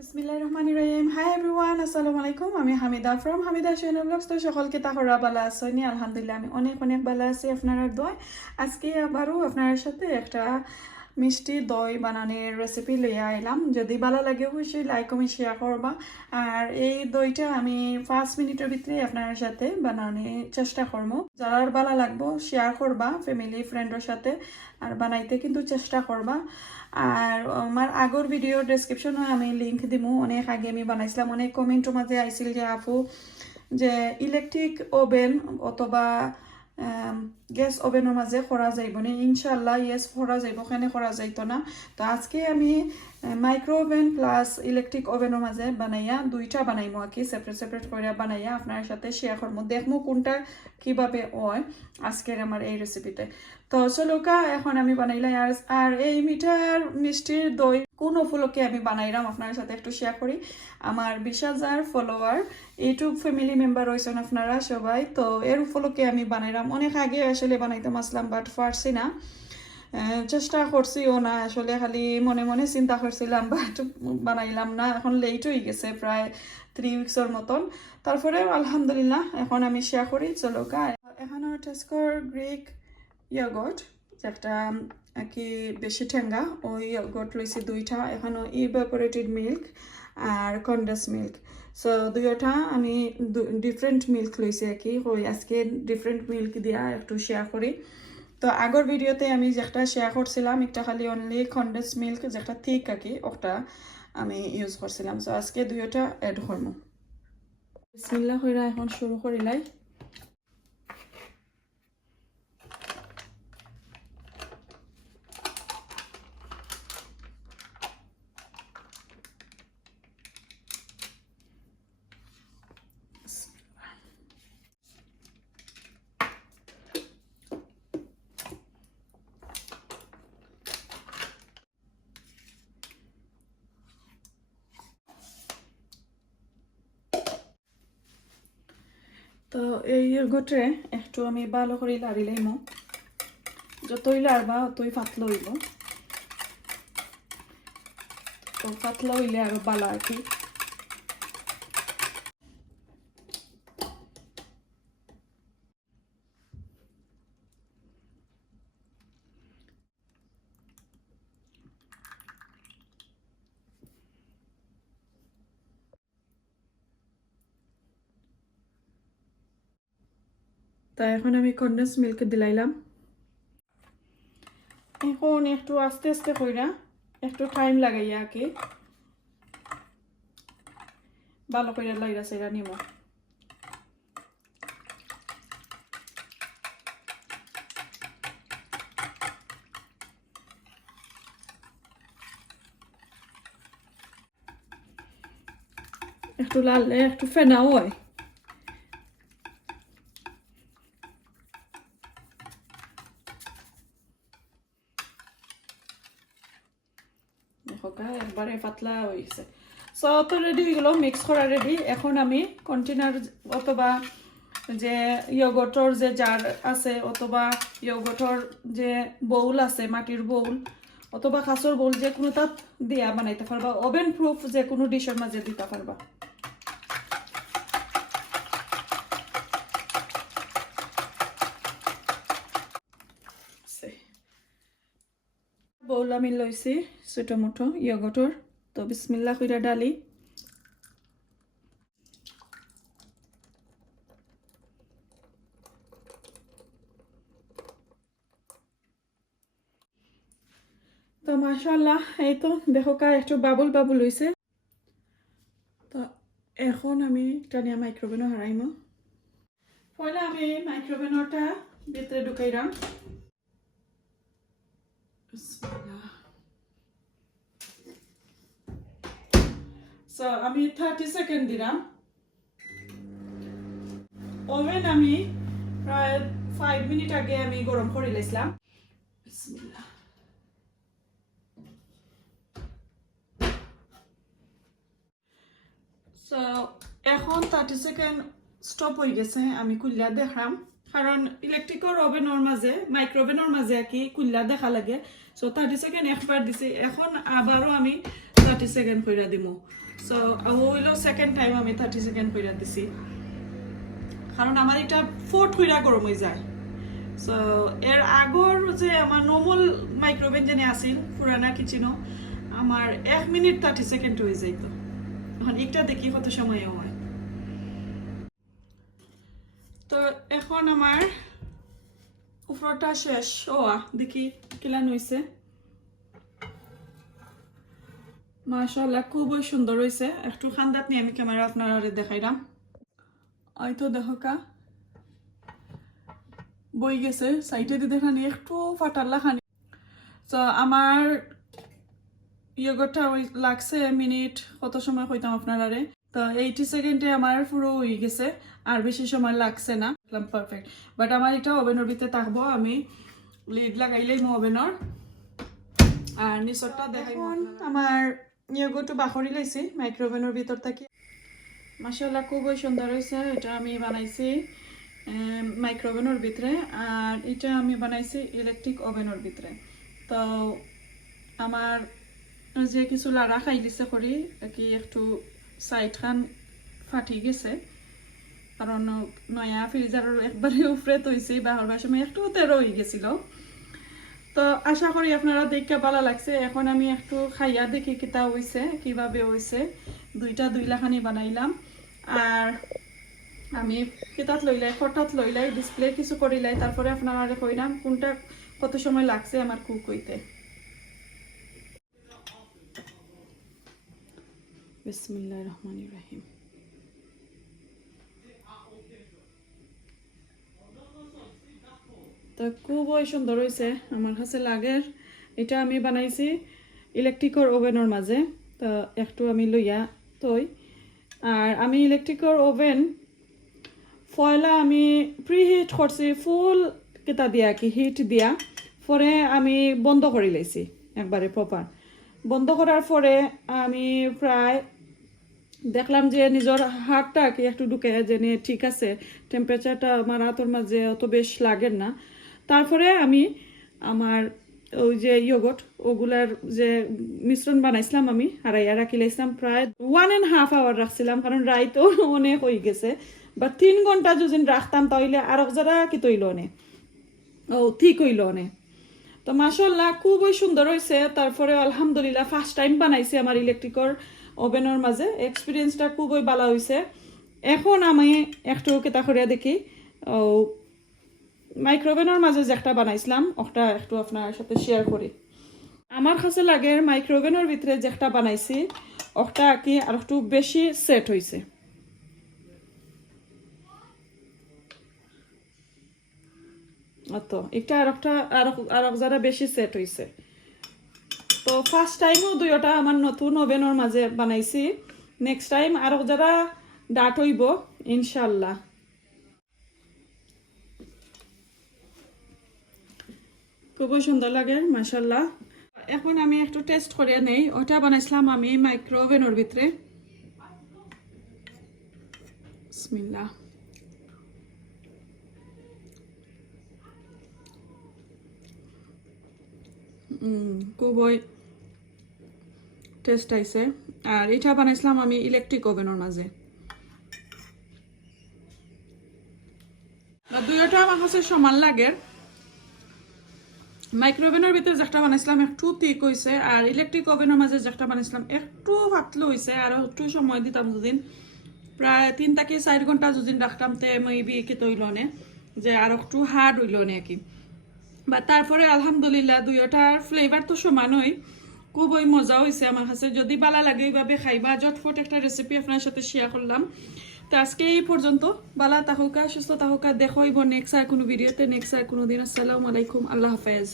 Bismillahirrahmanirrahim. Hi everyone, assalamu alaikum. আমি Hamida from Hamida channel blogs. তো সকলকে তাহরা ভালো আছেন? আলহামদুলিল্লাহ আমি অনেক অনেক ভালো আছি আপনারা দোয়ায়। আজকে আবারও আপনাদের সাথে একটা মিষ্টি দই বানানোর রেসিপি লইয়া আইলাম। যদি ভালো লাগে অবশ্যই লাইক কমেন্ট শেয়ার করবা। আর এই দইটা আমি 5 মিনিটের ভিতরে আপনাদের সাথে বানানোর চেষ্টা করব। যারা ভালো লাগবে শেয়ার করবা ফ্যামিলি ফ্রেন্ডের সাথে, আর বানাইতে কিন্তু চেষ্টা করবা। আর আমার আগর ভিডিও ডেসক্রিপশনে আমি লিঙ্ক দিমু। অনেক আগে আমি বানাইছিলাম, অনেক কমেন্টের মাঝে আইছিল যে আপু যে ইলেকট্রিক ওভেন অথবা গ্যাস ওভেনের মাঝে করা যাইব না। ইনশাল্লাহ ইয়েস করা যাইব, ওখানে করা যাইতো না। তো আজকে আমি মাইক্রোওভেন প্লাস ইলেকট্রিক ওভেনের মাঝে বানাইয়া দুইটা বানাইমো আর কি, সেপারেট সেপারেট করে বানাইয়া আপনার সাথে শেয়ার করবো, দেখবো কোনটা কিভাবে হয় আজকের আমার এই রেসিপিতে। তো চলো এখন আমি বানাইলাই। আর এই মিষ্টির দই কোন উপলক্ষে আমি বানাইলাম আপনার সাথে একটু শেয়ার করি। আমার 20,000 ফলোয়ার ইউটিউব ফ্যামিলি মেম্বার হয়েছেন আপনারা সবাই, তো এর উপলক্ষে আমি বানাইলাম। অনেক আগে আসলে বানাইতাম আসলাম, বাট পারছি না, চেষ্টা করছিও না আসলে, খালি মনে মনে চিন্তা করছিলাম, বাট বানাইলাম না। এখন লেট হয়ে গেছে প্রায় 3 উইক্সের মতন। তারপরে আলহামদুলিল্লাহ এখন আমি শেয়ার করি। চলো এখন টেস্কোর গ্রিক ইয়োগর্ট যেটা কি বেশি ঠেঙ্গা, ওই ইয়োগর্ট লইছি দুইটা। এখানে ইভাপোরেটেড মিল্ক আর কন্ডেন্স মিল্ক। সো দুইটা আমি ডিফারেন্ট মিল্ক লইছি আর কি, ওই আজকে ডিফারেন্ট মিল্ক দিয়া একটু শেয়ার করি। তো আগের ভিডিওতে আমি যেটা শেয়ার করছিলাম একটা খালি অনলি কন্ডেন্স মিল্ক যেটা থিক আর কি, ওটা আমি ইউজ করছিলাম। সো আজকে দুইটা অ্যাড করবো। বিসমিল্লাহ কইরা এখন শুরু করিলাই। তো এই গোটে একটু আমি ভালো করে লাড়ি লাইম, যতই লাড়বা অতই পাতলা হইব। তো পাতলা হইলে আরো ভালো আর কি। তাই এখন আমি কন্ডেন্স মিল্ক দিলাইলাম। এখন একটু আস্তে আস্তে কইরা একটু টাইম লাগাইয়া আর কি ভালো করে লাইরা সাইরা নিব। একটু লাললে একটু ফেনাও হয়। একবারে পাতলা হয়ে গেছে। সো তো রেডি হয়ে গেল, মিক্স করা রেডি। এখন আমি কন্টেনার অথবা যে ইয়োগর্টর যে জার আছে অথবা ইয়োগর্টর যে বউল আছে, মাটির বউল অথবা কাঁচের বউল, যে কোনো তাত দিয়া বানাইতে পারবা। ওভেন প্রুফ যে কোনো ডিশের মাঝে দিতে পারবা। বউল আমি লইছি ছোট মোটো ইয়োগর্টর। তো বিসমিল্লাহ কইরা ডালি। তো মাশাআল্লাহ এই তো দেখো একটু বাবুল বাবুল হইছে। তো এখন আমি টানিয়া মাইক্রোওভেনও হারাইমো। পয়লা আমি মাইক্রোওভেনটা ভিতরে ঢুকাইলাম। সো আমি 30 সেকেন্ড দিলাম। ওভেন আমি প্রায় 5 মিনিট আগে আমি গরম করে লাইছিলাম। বিসমিল্লাহ। সো এখন 30 সেকেন্ড স্টপ হয়ে গেছে। আমি খুললা দেখলাম, কারণ ইলেকট্রিকের ওভেনের মাঝে মাইক্রোওভেনের মাঝে আর কি খুললা দেখা লাগে। সো 30 সেকেন্ড একবার দিছি। এখন আবারও আমি 30 সেকেন্ড কইরা দিমু সো হইলো সেকেন্ড টাইম আমি 30 সেকেন্ড কইরা দিছি কারণ আমার এটা ফোর্ট কইরা গরম হয়ে যায় সো এর আগর যে আমার নরমাল মাইক্রোওভেন যেনে আছিল পুরানা কিচেনও আমার 1 মিনিট 30 সেকেন্ড হয়ে যাইতো এখন একটা দেখি কত সময় হয় তো এখন আমার উপরটা শেষ দেখি কেলান হইছে মাশাআল্লাহ খুবই সুন্দর হইছে একটু খান্দাত নিয়ে আমি ক্যামেরা আপনারা দেখাইলাম হয়তো দেখো কা বই গেছে সাইডে দিয়ে দেখানি একটু ফাটাল্লা খানি তো আমার ইয়োগটা লাগছে মিনিট কত সময় কইতাম আপনারারে তো 80 সেকেন্ডে আমার পুরো হয়ে গেছে আর বেশি সময় লাগছে না পারফেক্ট বাট আমার এটা ওভেনের ভিতরে থাকবো আমি লিড লাগাইলেই ওভেনের আর নিচরটা দেখাই আমার ইয়োগটো বাখরি লাইছি মাইক্রোওভেনের ভিতর থেকে মাশাআল্লাহ খুবই সুন্দর হয়েছে এটা আমি বানাইছি মাইক্রোওভেনের ভিতরে আর এটা আমি বানাইছি ইলেকট্রিক ওভেনের ভিতরে তো আমার যে কিছু লাড়া খাই দিছে করি কি একটু সাইড খান ফাটি গেছে কারণ নয়া ফ্রিজারের একবারে উপরে তৈছি বাহর সময় একটু তেরো হয়ে গেছিল তো আশা করি আপনারা দেখে ভালো লাগছে এখন আমি একটু খাইয়া দেখি কিতা হইছে কিভাবে হইছে দুই লাখানি বানাইলাম আর আমি কিতাত লইলাই ফটাত লইলাই ডিসপ্লে কিছু করিলাই তারপরে আপনারা কইলাম কোনটা কত সময় লাগছে আমার কুক হইতে বিসমিল্লাহির রহমানির রহিম তো খুবই সুন্দর হয়েছে আমার কাছে লাগের এটা আমি বানাইছি ইলেকট্রিকের ওভেনের মাঝে তো একটু আমি লইয়া তই আর আমি ইলেকট্রিকের ওভেন ফয়লা আমি প্রিহিট করছি ফুল কেটা দিয়া কি হিট দিয়া পরে আমি বন্ধ করে লাইছি একবারে প্রপার বন্ধ করার পরে আমি প্রায় দেখলাম যে নিজের হাতটা কি একটু ঢুকে যে ঠিক আছে টেম্পারেচারটা আমার হাতের মাঝে অত বেশ লাগে না তারপরে আমি আমার ওই যে ইয়োগট ওগুলার যে মিশ্রণ বানাইছিলাম আমি হারাইয়া রাখি লাইছিলাম প্রায় 1.5 আওয়ার রাখছিলাম কারণ রাইতও অনেক হয়ে গেছে বা 3 ঘন্টা যদি রাখতাম তাহলে আর যারা কি তৈল নে ঠিক হইল নে তো মাশাআল্লাহ খুবই সুন্দর হয়েছে তারপরে আলহামদুলিল্লাহ ফার্স্ট টাইম বানাইছি আমার ইলেকট্রিকের ওভেনের মাঝে এক্সপিরিয়েন্সটা খুবই ভালো হয়েছে এখন আমি একটু কেতা করিয়া দেখি মাইক্রোওভেনের মাঝে যে একটা বানাইছিলাম ওটা একটু আপনার সাথে শেয়ার করি আমার কাছে লাগে মাইক্রোওভেনের ভিতরে যে একটা বানাইছি ওটা কি আর একটু বেশি সেট হয়েছে তো এটা আর যারা বেশি সেট হয়েছে তো ফার্স্ট টাইমও দুইটা আমার নতুন ওভেনের মাঝে বানাইছি নেক্সট টাইম আর যারা ডাট হইব ইনশাল্লাহ খুবই সুন্দর লাগে মাশাআল্লাহ এখন আমি একটু টেস্ট করে নেই ওটা বানাইছিলাম আমি মাইক্রোওভেনের ভিতরে বিসমিল্লাহ খুবই টেস্ট আইছে আর এটা বানাইছিলাম আমি ইলেকট্রিক ওভেনের মাঝে দুইটা আমার কাছে সমান লাগে মাইক্রোওভেনের ভিতরে যেটা বানাইছিলাম একটু ঠিক হয়েছে আর ইলেকট্রিক ওভেনের মাঝে যেটা বানাইছিলাম একটু পাতলা হয়েছে আর একটু সময় দিতাম যদি প্রায় 3 থেকে 4 ঘন্টা যদি রাখতাম তে মেবি কি তৈল নে যে আর একটু হার্ড হইল নে কি বা তারপরে আলহামদুলিল্লাহ দুইটার ফ্লেভার তো সমানই খুবই মজা হয়েছে আমার কাছে যদি ভালো লাগে এইভাবে খাইবা জটফট একটা রেসিপি আপনার সাথে শেয়ার করলাম তো আজকে এই পর্যন্ত ভালো থাকুকা সুস্থ থাকুকা দেখো নেক্সট আর কোনো ভিডিওতে নেক্সট আর কোনো দিন আসসালামু আলাইকুম আল্লাহ হাফেজ